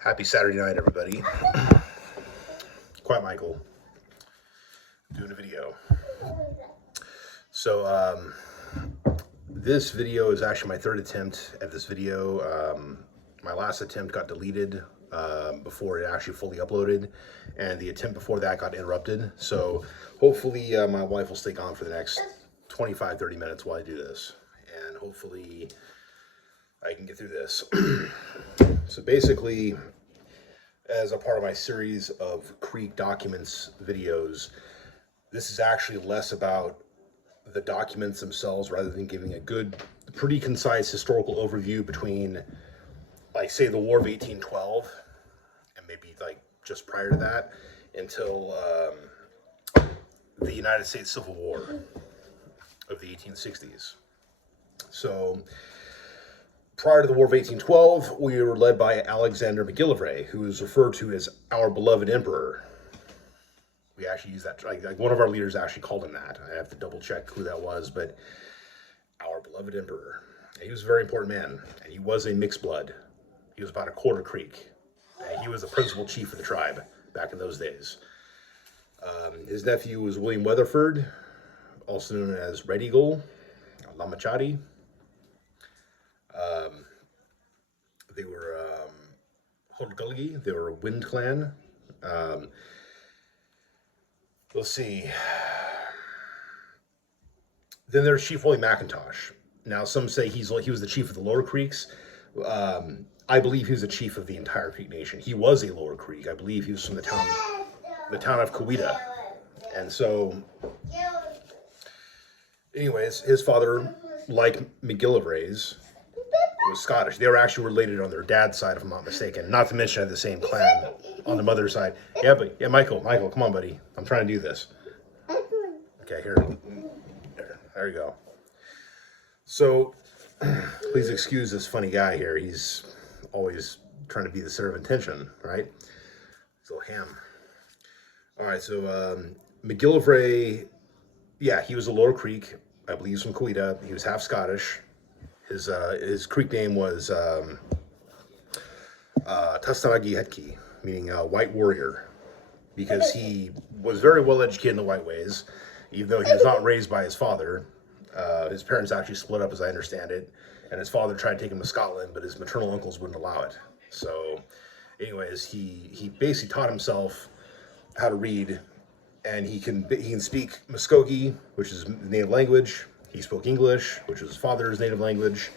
Happy Saturday night, everybody. Quiet Michael, doing a video. So, this video is actually my third attempt at this video. My last attempt got deleted before it actually fully uploaded, and the attempt before that got interrupted. So, hopefully, my wife will stay on for the next 25-30 minutes while I do this, and hopefully, I can get through this. So, basically, as a part of my series of Creek Documents videos, this is actually less about the documents themselves rather than giving a good, pretty concise historical overview between, like, say, the War of 1812 and maybe, like, just prior to that until the United States Civil War of the 1860s. So, prior to the War of 1812, we were led by Alexander McGillivray, who is referred to as our beloved emperor. We actually use that, like one of our leaders actually called him that. I have to double check who that was, but our beloved emperor. He was a very important man, and he was a mixed blood. He was about a quarter Creek. And he was the principal chief of the tribe back in those days. His nephew was William Weatherford, also known as Red Eagle, Lamachadi. They were Hodgulgi, they were a Wind clan. Let's see. Then there's Chief William McIntosh. Now, some say he was the chief of the Lower Creeks. I believe he was the chief of the entire Creek Nation. He was a Lower Creek. I believe he was from the town of Coweta. And so, anyways, his father, like McGillivray's, was Scottish. They were actually related on their dad's side, if I'm not mistaken. Not to mention had the same clan on the mother's side. Yeah, Michael, come on, buddy. I'm trying to do this. Okay, there you go. So, please excuse this funny guy here. He's always trying to be the center of attention, right? He's a little ham. All right, so McGillivray, yeah, he was a Lower Creek. I believe he's from Coweta. He was half Scottish. His Creek name was Tustanagi Hetki, meaning white warrior, because he was very well educated in the white ways, even though he was not raised by his father. His parents actually split up, as I understand it, and his father tried to take him to Scotland, but his maternal uncles wouldn't allow it. So, anyways, he basically taught himself how to read, and he can speak Muskogee, which is the native language. He spoke English, which was his father's native language.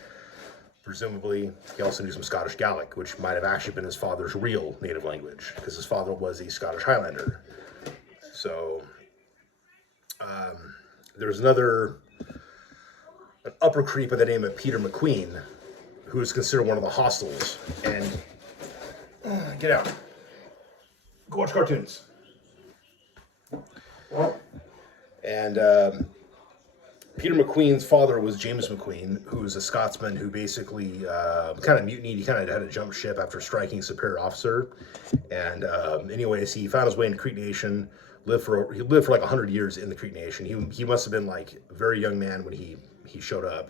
Presumably, he also knew some Scottish Gaelic, which might have actually been his father's real native language, because his father was a Scottish Highlander. So, there's an upper Creek by the name of Peter McQueen, who is considered one of the hostiles. And, get out. Go watch cartoons. And, Peter McQueen's father was James McQueen, who was a Scotsman who basically kind of mutinied. He kind of had to jump ship after striking a superior officer. And anyways, he found his way into Creek Nation. He lived for like 100 years in the Creek Nation. He must have been like a very young man when he showed up.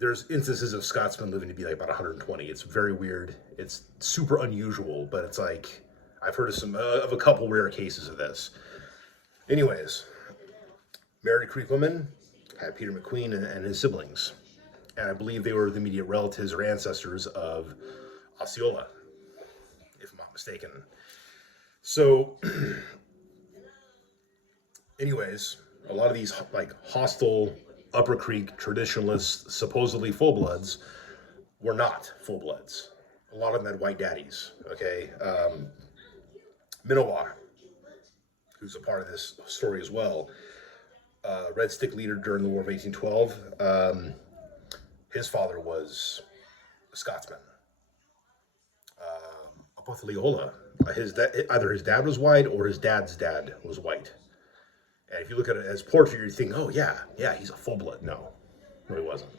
There's instances of Scotsmen living to be like about 120. It's very weird. It's super unusual, but it's like I've heard of a couple rare cases of this. Anyways. Married Creek woman, had Peter McQueen and his siblings. And I believe they were the immediate relatives or ancestors of Osceola, if I'm not mistaken. So, anyways, a lot of these like hostile Upper Creek traditionalists, supposedly full-bloods, were not full-bloods. A lot of them had white daddies, okay? Minowa, who's a part of this story as well, Red Stick leader during the War of 1812. His father was a Scotsman. Opothleyahola. Either his dad was white or his dad's dad was white. And if you look at it as portrait, you think, oh yeah, he's a full-blood. No, he wasn't.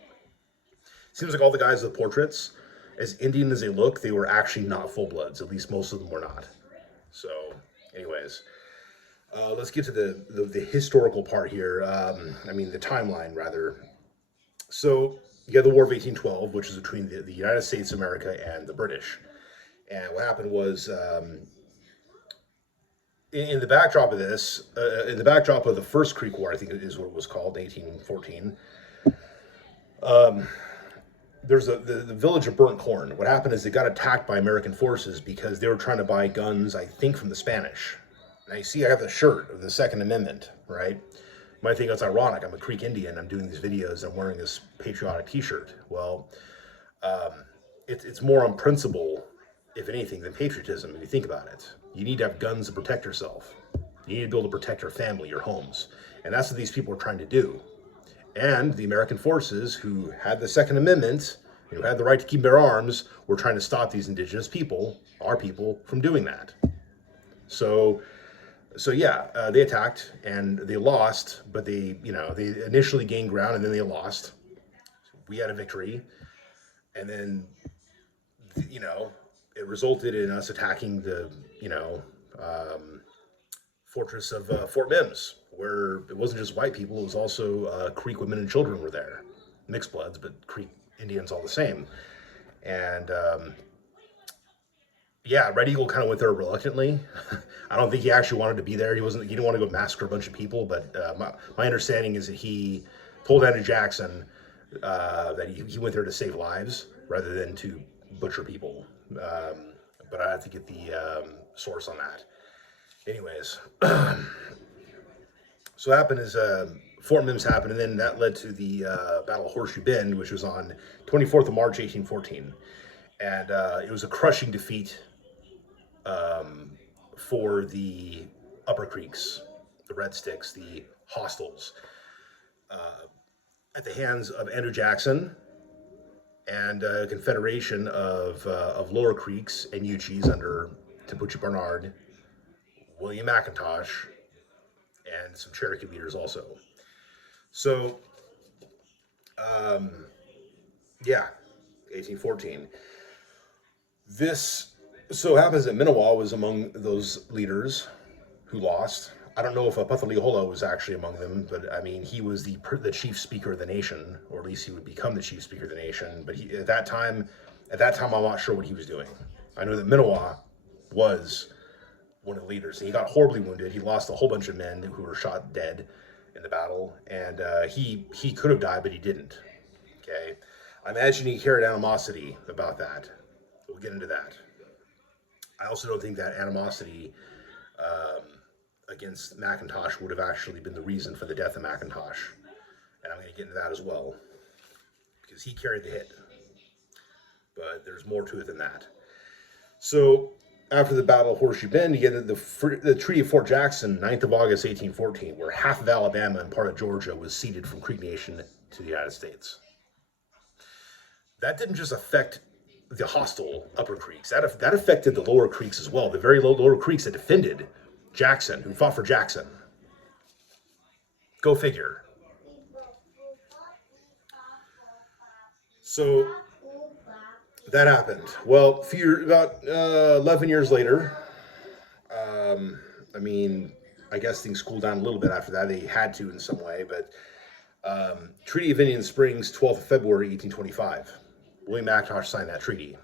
Seems like all the guys with portraits, as Indian as they look, they were actually not full-bloods. At least most of them were not. So, anyways. Let's get to the historical part here. The timeline, rather. So, you have the War of 1812, which is between the United States of America and the British. And what happened was, in the backdrop of this, in the backdrop of the First Creek War, I think is what it was called, 1814. There's the village of Burnt Corn. What happened is they got attacked by American forces because they were trying to buy guns, I think, from the Spanish. Now you see, I have the shirt of the Second Amendment, right? You might think that's ironic. I'm a Creek Indian. I'm doing these videos. I'm wearing this patriotic T-shirt. Well, it's more on principle, if anything, than patriotism. If you think about it, you need to have guns to protect yourself. You need to be able to protect your family, your homes, and that's what these people are trying to do. And the American forces, who had the Second Amendment, who had the right to keep their arms, were trying to stop these indigenous people, our people, from doing that. So yeah, they attacked and they lost, but they initially gained ground and then they lost. We had a victory, and then it resulted in us attacking the fortress of Fort Mims, where it wasn't just white people, it was also Creek women and children were there. Mixed bloods, but Creek Indians all the same. And yeah, Red Eagle kind of went there reluctantly. I don't think he actually wanted to be there. He didn't want to go massacre a bunch of people, but my understanding is that he told Andrew Jackson that he went there to save lives rather than to butcher people. But I have to get the source on that. Anyways, so what happened is Fort Mims happened, and then that led to the Battle of Horseshoe Bend, which was on 24th of March, 1814. And it was a crushing defeat for the Upper Creeks, the Red Sticks, the hostiles, at the hands of Andrew Jackson and a confederation of Lower Creeks and Uchis under Tempucci Barnard, William McIntosh, and some Cherokee leaders also. So, yeah, 1814. This so happens that Minowa was among those leaders who lost. I don't know if Opothleyahola was actually among them, but I mean, he was the chief speaker of the nation, or at least he would become the chief speaker of the nation. But at that time, I'm not sure what he was doing. I know that Minowa was one of the leaders. He got horribly wounded. He lost a whole bunch of men who were shot dead in the battle, and he could have died, but he didn't. Okay, I imagine he carried animosity about that. We'll get into that. I also don't think that animosity against McIntosh would have actually been the reason for the death of McIntosh, and I'm going to get into that as well, because he carried the hit. But there's more to it than that. So after the Battle of Horseshoe Bend, you get the Treaty of Fort Jackson, 9th of August, 1814, where half of Alabama and part of Georgia was ceded from Creek Nation to the United States. That didn't just affect the hostile Upper Creeks. That affected the Lower Creeks as well. The very Lower Creeks that defended Jackson, who fought for Jackson. Go figure. So that happened. Well, about 11 years later, I mean, I guess things cooled down a little bit after that. They had to in some way, but Treaty of Indian Springs, 12th of February, 1825. William McIntosh signed that treaty.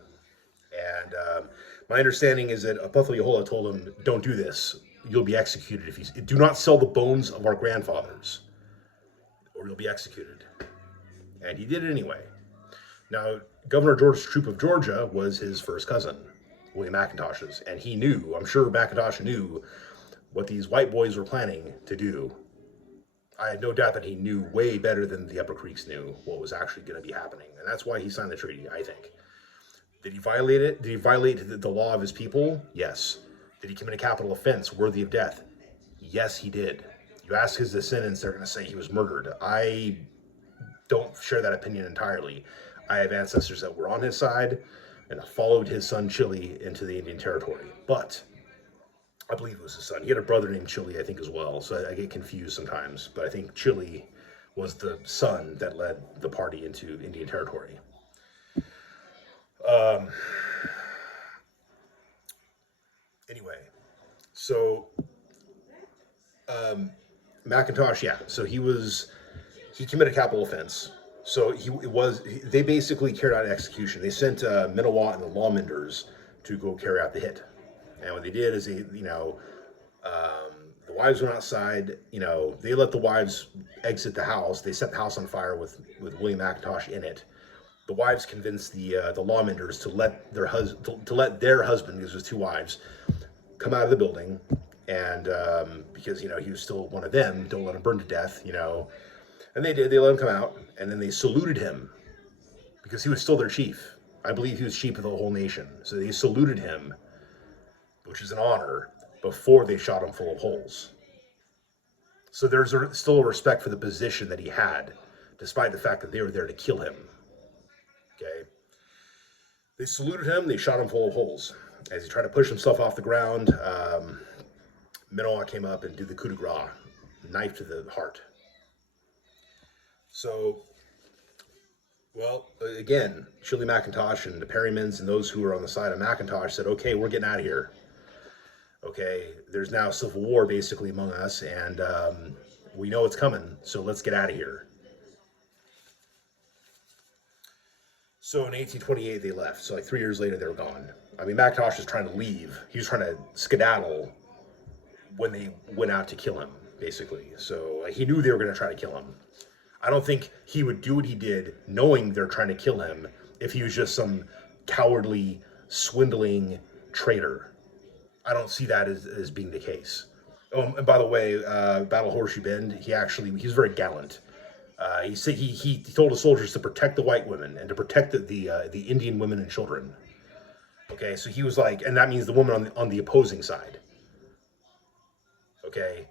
And my understanding is that Opothleyahola told him, don't do this. You'll be executed if you do not sell the bones of our grandfathers, or you'll be executed. And he did it anyway. Now, Governor George Troup of Georgia was his first cousin, William McIntosh's, and he knew, I'm sure McIntosh knew what these white boys were planning to do. I had no doubt that he knew way better than the Upper Creeks knew what was actually going to be happening. And that's why he signed the treaty, I think. Did he violate it? Did he violate the law of his people? Yes. Did he commit a capital offense worthy of death? Yes, he did. You ask his descendants, they're going to say he was murdered. I don't share that opinion entirely. I have ancestors that were on his side and followed his son Chili into the Indian Territory. But I believe it was his son. He had a brother named Chili, I think, as well. So I get confused sometimes. But I think Chili was the son that led the party into Indian Territory. Anyway, so McIntosh, yeah. So he committed a capital offense. So they basically carried out an execution. They sent Minowa and the Lawmenders to go carry out the hit. And what they did is the wives went outside. They let the wives exit the house. They set the house on fire with William McIntosh in it. The wives convinced the lawmenders to let their husband, because there's two wives, come out of the building, and because he was still one of them, don't let him burn to death, and they did. They let him come out, and then they saluted him because he was still their chief. I believe he was chief of the whole nation, so they saluted him, which is an honor, before they shot him full of holes. So there's still a respect for the position that he had, despite the fact that they were there to kill him. Okay. They saluted him. They shot him full of holes. As he tried to push himself off the ground, McIntosh came up and did the coup de grace, knife to the heart. So, well, again, Shirley McIntosh and the Perrymans and those who were on the side of McIntosh said, okay, we're getting out of here. Okay, there's now civil war basically among us, and we know it's coming, so let's get out of here. So in 1828, they left. So like 3 years later, they were gone. I mean, McIntosh was trying to leave. He was trying to skedaddle when they went out to kill him, basically. So he knew they were going to try to kill him. I don't think he would do what he did knowing they're trying to kill him if he was just some cowardly, swindling traitor. I don't see that as being the case. Oh, and by the way, Battle of Horseshoe Bend, he was very gallant. He told the soldiers to protect the white women and to protect the Indian women and children. Okay, so he was like, and that means the woman on the opposing side. Okay,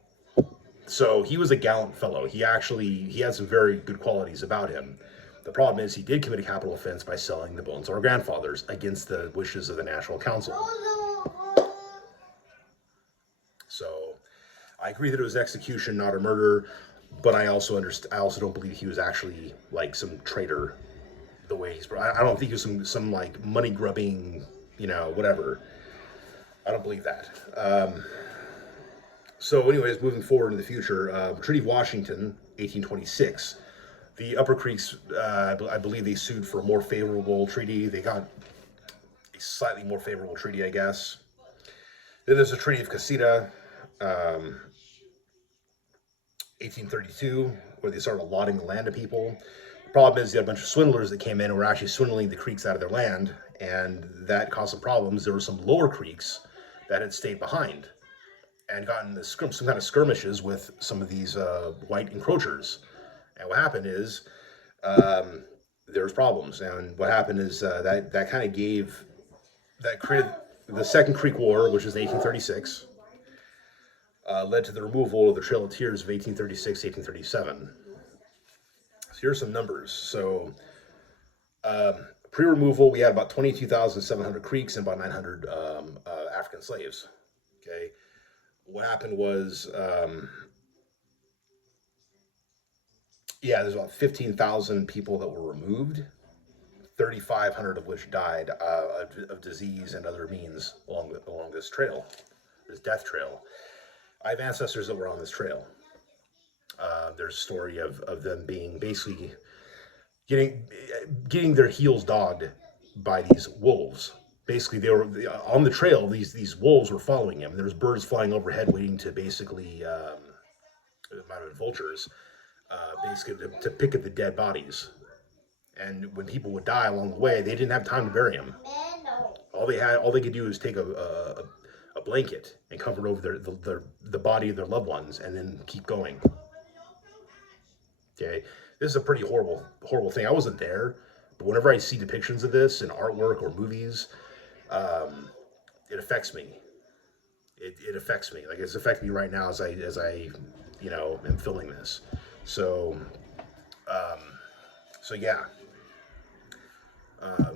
so he was a gallant fellow. He had some very good qualities about him. The problem is he did commit a capital offense by selling the bones of our grandfathers against the wishes of the National Council. So I agree that it was execution, not a murder, but I also don't believe he was actually like some traitor. The way I don't think he was some like money grubbing, whatever. I don't believe that. So anyways, moving forward in the future, Treaty of Washington, 1826. The Upper Creeks, I believe they sued for a more favorable treaty. They got a slightly more favorable treaty, I guess. Then there's the Treaty of Casita, 1832, where they started allotting the land to people. The problem is you had a bunch of swindlers that came in and were actually swindling the creeks out of their land, and that caused some problems. There were some lower creeks that had stayed behind and gotten some kind of skirmishes with some of these white encroachers. And what happened is there was problems. And what happened is that created the Second Creek War, which was 1836, led to the removal of the Trail of Tears of 1836, 1837. So here's some numbers. So pre-removal, we had about 22,700 creeks and about 900 African slaves. Okay. What happened was, there's about 15,000 people that were removed, 3,500 of which died of disease and other means along this trail, this death trail. I have ancestors that were on this trail. There's a story of them being basically getting their heels dogged by these wolves. Basically, they were on the trail. These wolves were following him. There was birds flying overhead, waiting to basically, it might have been vultures, basically to pick at the dead bodies. And when people would die along the way, they didn't have time to bury them. All they could do is take a blanket and cover over the body of their loved ones, and then keep going. Okay, this is a pretty horrible thing. I wasn't there, but whenever I see depictions of this in artwork or movies, it affects me. It affects me. Like it's affecting me right now as I am filming this. So yeah,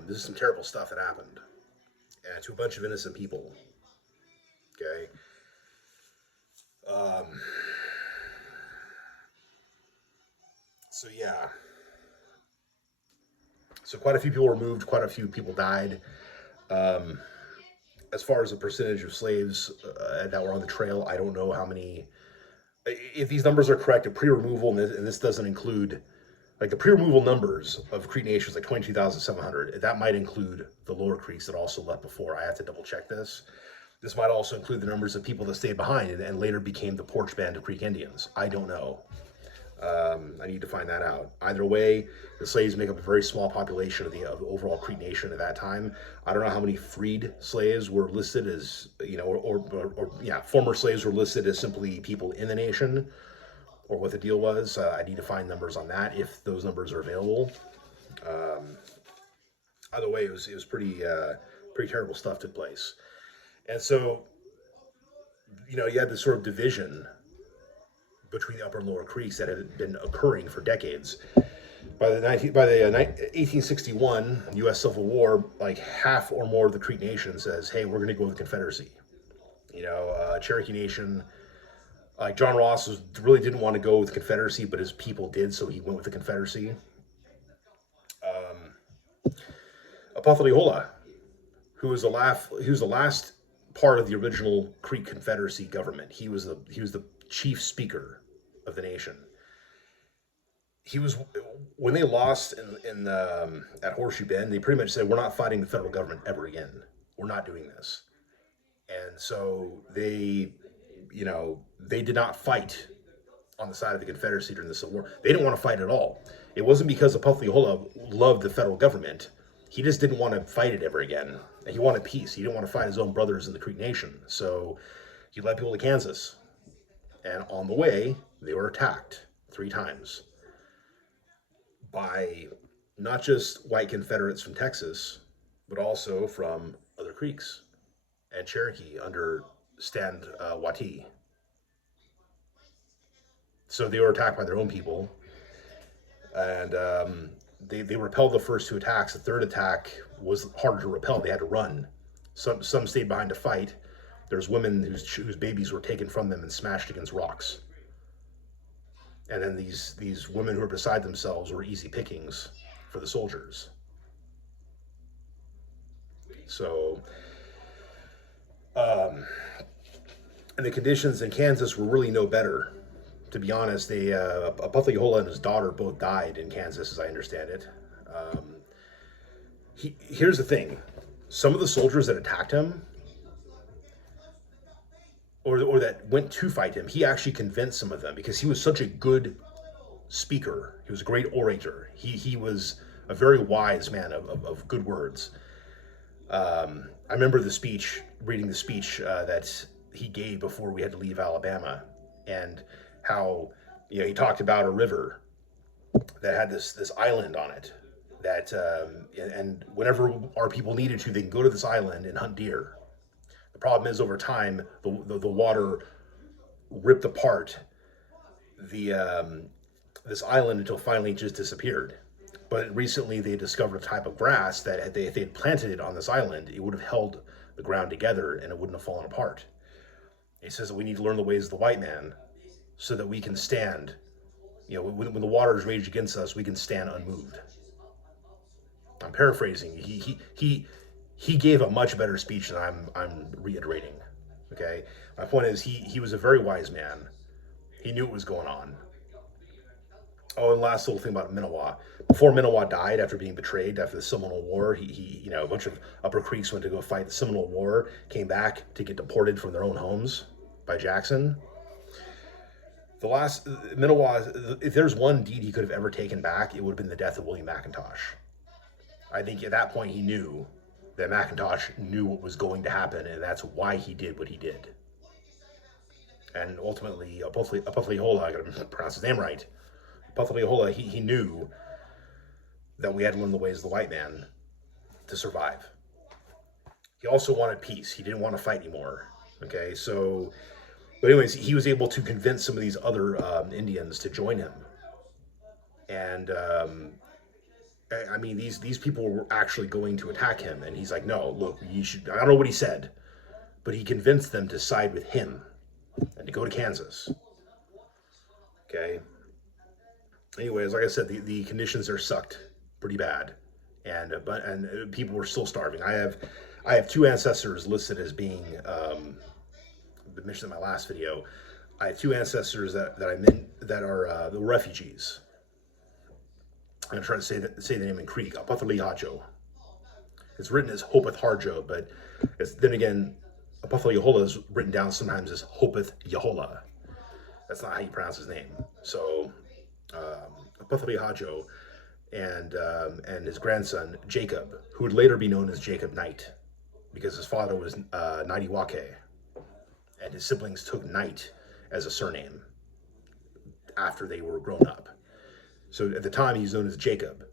this is some terrible stuff that happened, and to a bunch of innocent people. Okay. So yeah. So quite a few people were moved, quite a few people died. As far as the percentage of slaves that were on the trail, I don't know how many. If these numbers are correct, at pre-removal, and this doesn't include like the pre-removal numbers of Creek Nation is like 22,700. That might include the lower Creeks that also left before. I have to double check this. This might also include the numbers of people that stayed behind and later became the Porch Band of Creek Indians. I don't know. I need to find that out. Either way, the slaves make up a very small population of the overall Creek Nation at that time. I don't know how many freed slaves were listed as, former slaves were listed as simply people in the nation, or what the deal was. I need to find numbers on that if those numbers are available. Either way, it was pretty terrible stuff took place, and so you had this sort of division between the upper and lower creeks that had been occurring for decades. By the 1861 U.S. Civil War, like half or more of the Creek Nation says, "Hey, we're going to go with the Confederacy." Cherokee Nation, like John Ross really didn't want to go with the Confederacy, but his people did, so he went with the Confederacy. Opothleyahola, who was the last part of the original Creek Confederacy government. He was the chief speaker of the nation. He was, when they lost at Horseshoe Bend, they pretty much said, "We're not fighting the federal government ever again. We're not doing this." And so they did not fight on the side of the Confederacy during the Civil War. They didn't want to fight at all. It wasn't because Opothleyahola loved the federal government. He just didn't want to fight it ever again. He wanted peace. He didn't want to fight his own brothers in the Creek Nation. So he led people to Kansas. And on the way, they were attacked 3 times by not just white Confederates from Texas, but also from other Creeks and Cherokee under Stand Watie. So they were attacked by their own people, and they repelled the first 2 attacks. The third attack was harder to repel. They had to run. Some stayed behind to fight. There's women whose babies were taken from them and smashed against rocks. And then these women who were beside themselves were easy pickings for the soldiers. So, and the conditions in Kansas were really no better. To be honest, Opothleyahola and his daughter both died in Kansas, as I understand it. Here's the thing. Some of the soldiers that attacked him, or that went to fight him, he actually convinced some of them because he was such a good speaker. He was a great orator. He was a very wise man of good words. I remember reading the speech that he gave before we had to leave Alabama, and how he talked about a river that had this island on it that and whenever our people needed to, they can go to this island and hunt deer. The problem is, over time, the water ripped apart this island until finally it just disappeared. But recently they discovered a type of grass that if they had planted it on this island, it would have held the ground together and it wouldn't have fallen apart. He says that we need to learn the ways of the white man so that we can stand. When the waters rage against us, we can stand unmoved. I'm paraphrasing. He gave a much better speech than I'm reiterating. Okay, my point is he was a very wise man. He knew what was going on. Oh, and last little thing about Minowa. Before Minowa died, after being betrayed after the Seminole War, he a bunch of Upper Creeks went to go fight the Seminole War, came back to get deported from their own homes by Jackson. The last Minowa, if there's one deed he could have ever taken back, it would have been the death of William McIntosh. I think at that point he knew that McIntosh knew what was going to happen, and that's why he did what he did. And ultimately, Opothleyahola, I gotta pronounce his name right, Opothleyahola, he knew that we had to learn the ways of the white man to survive. He also wanted peace. He didn't want to fight anymore. Okay, so, but anyways, he was able to convince some of these other Indians to join him. And I mean, these people were actually going to attack him, and he's like, "No, look, you should." I don't know what he said, but he convinced them to side with him and to go to Kansas. Okay. Anyways, like I said, the conditions there sucked pretty bad, and people were still starving. I have 2 ancestors listed as being mentioned in my last video. I have 2 ancestors that I meant that are the refugees. I'm going to try to say the name in Greek, Opothleyahola. It's written as Hopeth-Harjo, but then again, Opothleyahola is written down sometimes as Hopeth-Yahola. That's not how you pronounce his name. So, Opothleyahola and his grandson, Jacob, who would later be known as Jacob Knight, because his father was Nadiwake, and his siblings took Knight as a surname after they were grown up. So at the time, he's known as Jacob.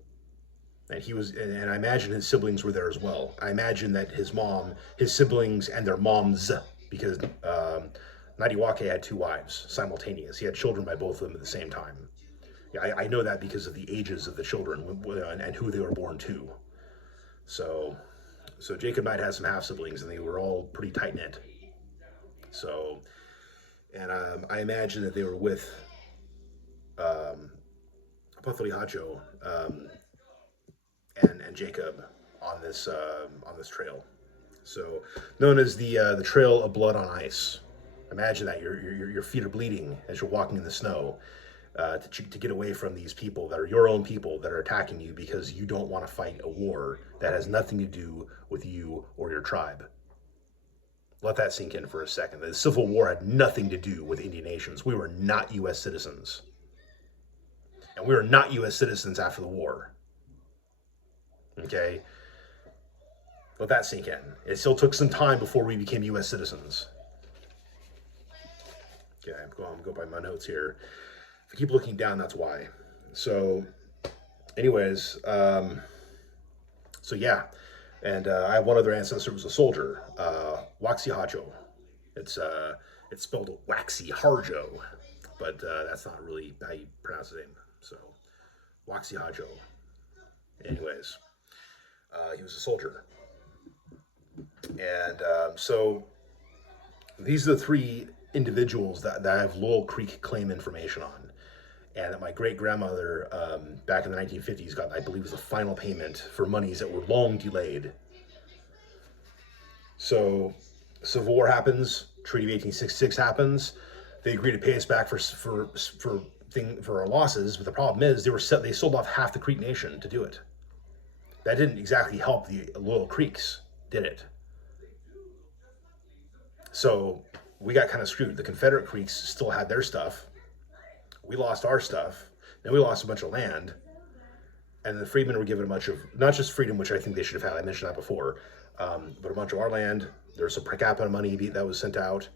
And and I imagine his siblings were there as well. I imagine that his siblings and their moms, because Nadiwake had 2 wives simultaneous. He had children by both of them at the same time. Yeah, I know that because of the ages of the children and who they were born to. So Jacob Knight had some half siblings, and they were all pretty tight knit. So, and I imagine that they were with Opothleyahola and Jacob on this trail. So, known as the Trail of Blood on Ice. Imagine that your feet are bleeding as you're walking in the snow to get away from these people that are your own people that are attacking you because you don't want to fight a war that has nothing to do with you or your tribe. Let that sink in for a second. The Civil War had nothing to do with Indian nations. We were not U.S. citizens. And we were not U.S. citizens after the war. Okay? Let that sink in. It still took some time before we became U.S. citizens. Okay, I'm going to go by my notes here. If I keep looking down, that's why. So, anyways, so yeah. And I have one other ancestor who was a soldier, Waxihajo. It's spelled Waxy-Harjo, but that's not really how you pronounce his name. So, Waxihajo. Anyways, he was a soldier. And so these are the 3 individuals that I have Laurel Creek claim information on. And that my great-grandmother, back in the 1950s, got, I believe, was the final payment for monies that were long delayed. So, Civil War happens, Treaty of 1866 happens. They agree to pay us back for our losses, but the problem is they sold off half the Creek Nation to do it. That didn't exactly help the Loyal Creeks, did it? So we got kind of screwed. The Confederate Creeks still had their stuff. We lost our stuff. Then we lost a bunch of land. And the freedmen were given a bunch of, not just freedom, which I think they should have had, I mentioned that before, but a bunch of our land. There's some per capita money that was sent out.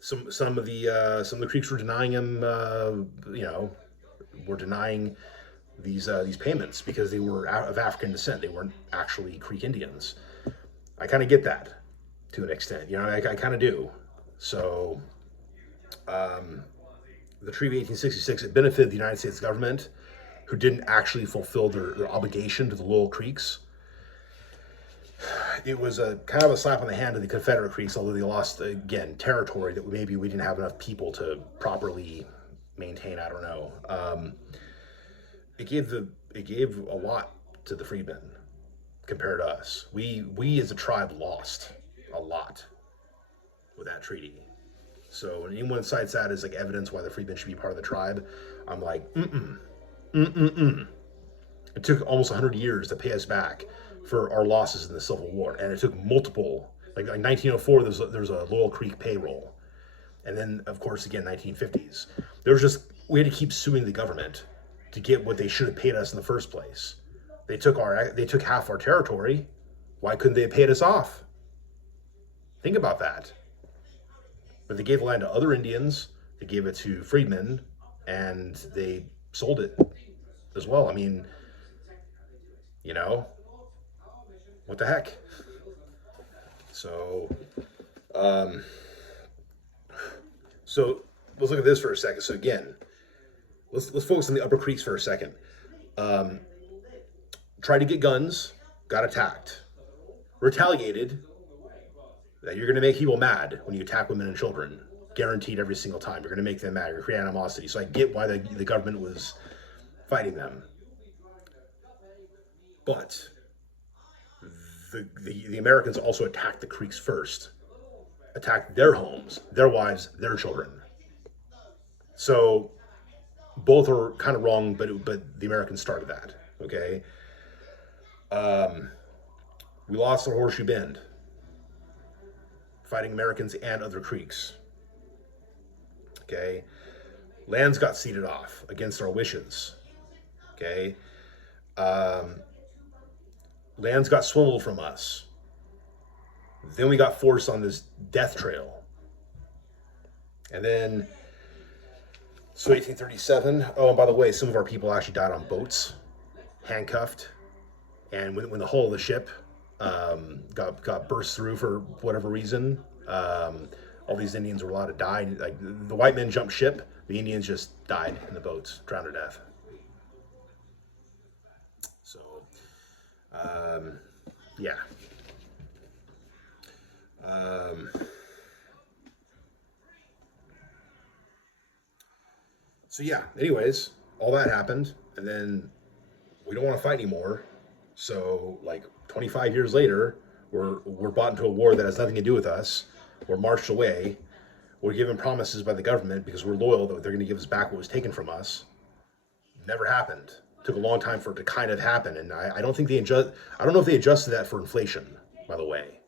Some of the Creeks were denying him, were denying these payments because they were of African descent. They weren't actually Creek Indians. I kind of get that to an extent. I kind of do. So, the Treaty of 1866, it benefited the United States government, who didn't actually fulfill their obligation to the Loyal Creeks. It was a kind of a slap on the hand to the Confederate Creeks, although they lost, again, territory that maybe we didn't have enough people to properly maintain. I don't know. It gave a lot to the freedmen compared to us. We as a tribe lost a lot with that treaty. So when anyone cites that as like evidence why the freedmen should be part of the tribe, I'm like, It took almost 100 years to pay us back for our losses in the Civil War, and it took multiple. Like 1904, there's a Laurel Creek payroll, and then of course again 1950s. We had to keep suing the government to get what they should have paid us in the first place. They took half our territory. Why couldn't they have paid us off? Think about that. But they gave land to other Indians, they gave it to freedmen, and they sold it as well. I mean, what the heck? So, so let's look at this for a second. So again, let's focus on the Upper Creeks for a second. Tried to get guns, got attacked, retaliated. That you're going to make people mad when you attack women and children. Guaranteed every single time. You're going to make them mad. You're going to create animosity. So I get why the government was fighting them. But the Americans also attacked the Creeks first. Attacked their homes, their wives, their children. So both are kind of wrong, but the Americans started that. Okay, we lost at Horseshoe Bend, fighting Americans and other Creeks. Okay, lands got ceded off against our wishes. Okay, lands got swindled from us. Then we got forced on this death trail. And then, so 1837. Oh, and by the way, some of our people actually died on boats, handcuffed. And when the hull of the ship got burst through for whatever reason, all these Indians were allowed to die. Like the white men jumped ship, the Indians just died in the boats, drowned to death. So, yeah. So yeah, anyways, all that happened, and then we don't want to fight anymore. So like 25 years later, we're brought into a war that has nothing to do with us. We're marched away. We're given promises by the government because we're loyal that they're going to give us back what was taken from us. Never happened. Took a long time for it to kind of happen, and I don't think they adjust. I don't know if they adjusted that for inflation. By the way,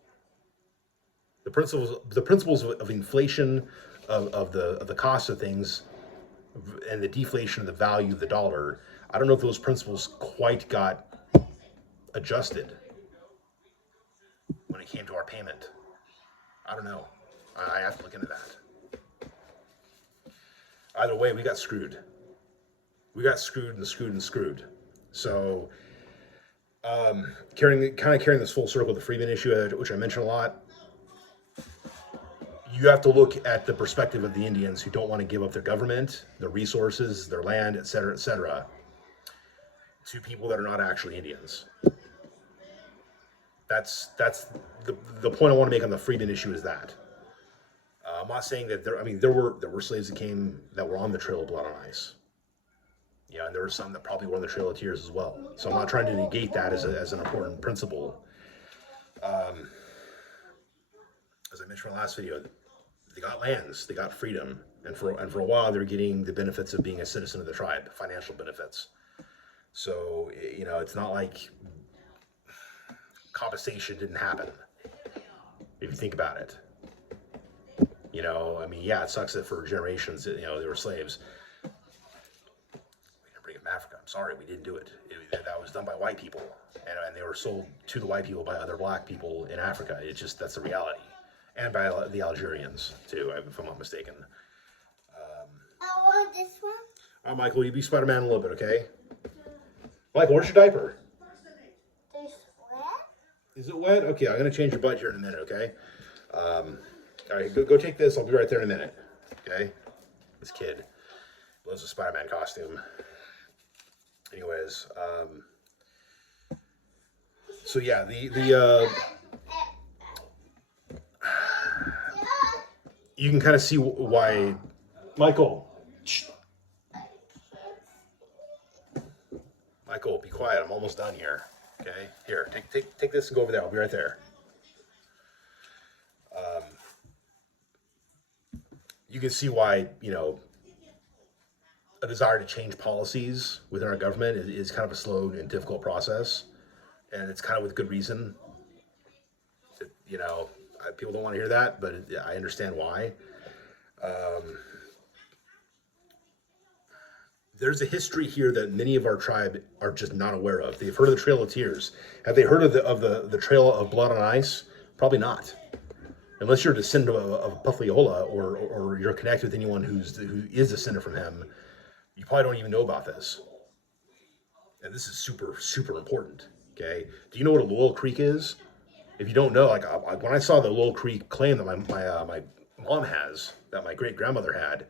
the principles of inflation, of the cost of things, and the deflation of the value of the dollar. I don't know if those principles quite got adjusted when it came to our payment. I don't know. I have to look into that. Either way, we got screwed. We got screwed and screwed and screwed. So, carrying this full circle, the freedmen issue, which I mentioned a lot, you have to look at the perspective of the Indians who don't want to give up their government, their resources, their land, et cetera, to people that are not actually Indians. That's the point I want to make on the freedmen issue is that. I'm not saying that there were slaves that were on the Trail of Blood on Ice. Yeah, and there were some that probably were on the Trail of Tears as well. So I'm not trying to negate that as an important principle. As I mentioned in the last video, they got lands, they got freedom, and for a while they're getting the benefits of being a citizen of the tribe, financial benefits. So it's not like compensation didn't happen. If you think about it, yeah, it sucks that for generations, they were slaves. We didn't bring them to Africa. I'm sorry, we didn't do it. That was done by white people, and they were sold to the white people by other black people in Africa. That's the reality. And by the Algerians, too, if I'm not mistaken. I want this one. All right, Michael, you be Spider-Man a little bit, okay? Michael, where's your diaper? This wet? Is it wet? Okay, I'm going to change your butt here in a minute, okay? All right, go take this. I'll be right there in a minute, okay? This kid loves a Spider-Man costume. Anyways, so yeah, you can kind of see why, Michael. Shh. Michael, be quiet. I'm almost done here. Okay, here, take this and go over there. I'll be right there. You can see why a desire to change policies within our government is kind of a slow and difficult process, and it's kind of with good reason. People don't want to hear that, but I understand why. There's a history here that many of our tribe are just not aware of. They've heard of the Trail of Tears. Have they heard of the Trail of Blood on Ice? Probably not. Unless you're a descendant of Opothleyahola or you're connected with anyone who is descended from him, you probably don't even know about this. And this is super, super important. Okay. Do you know what a Loyal Creek is? If you don't know, when I saw the Loyal Creek claim that my mom has, that my great grandmother had,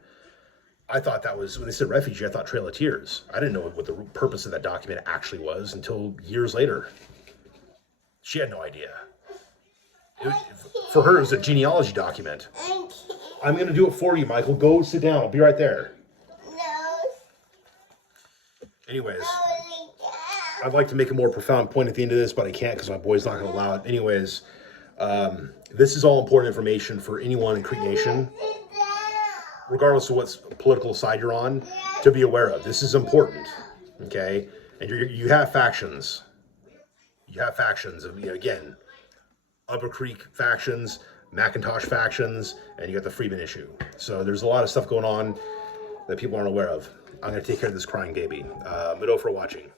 I thought that was, when they said refugee, I thought Trail of Tears. I didn't know what the purpose of that document actually was until years later. She had no idea. For her, it was a genealogy document. I'm going to do it for you, Michael. Go sit down. I'll be right there. No. Anyways, I'd like to make a more profound point at the end of this, but I can't because my boy's not going to allow it. Anyways, this is all important information for anyone in Creek Nation. regardless of what political side you're on, to be aware of. This is important, okay? And you have factions. You have factions of, again, Upper Creek factions, McIntosh factions, and you got the Freeman issue. So there's a lot of stuff going on that people aren't aware of. I'm going to take care of this crying baby. Mido for watching.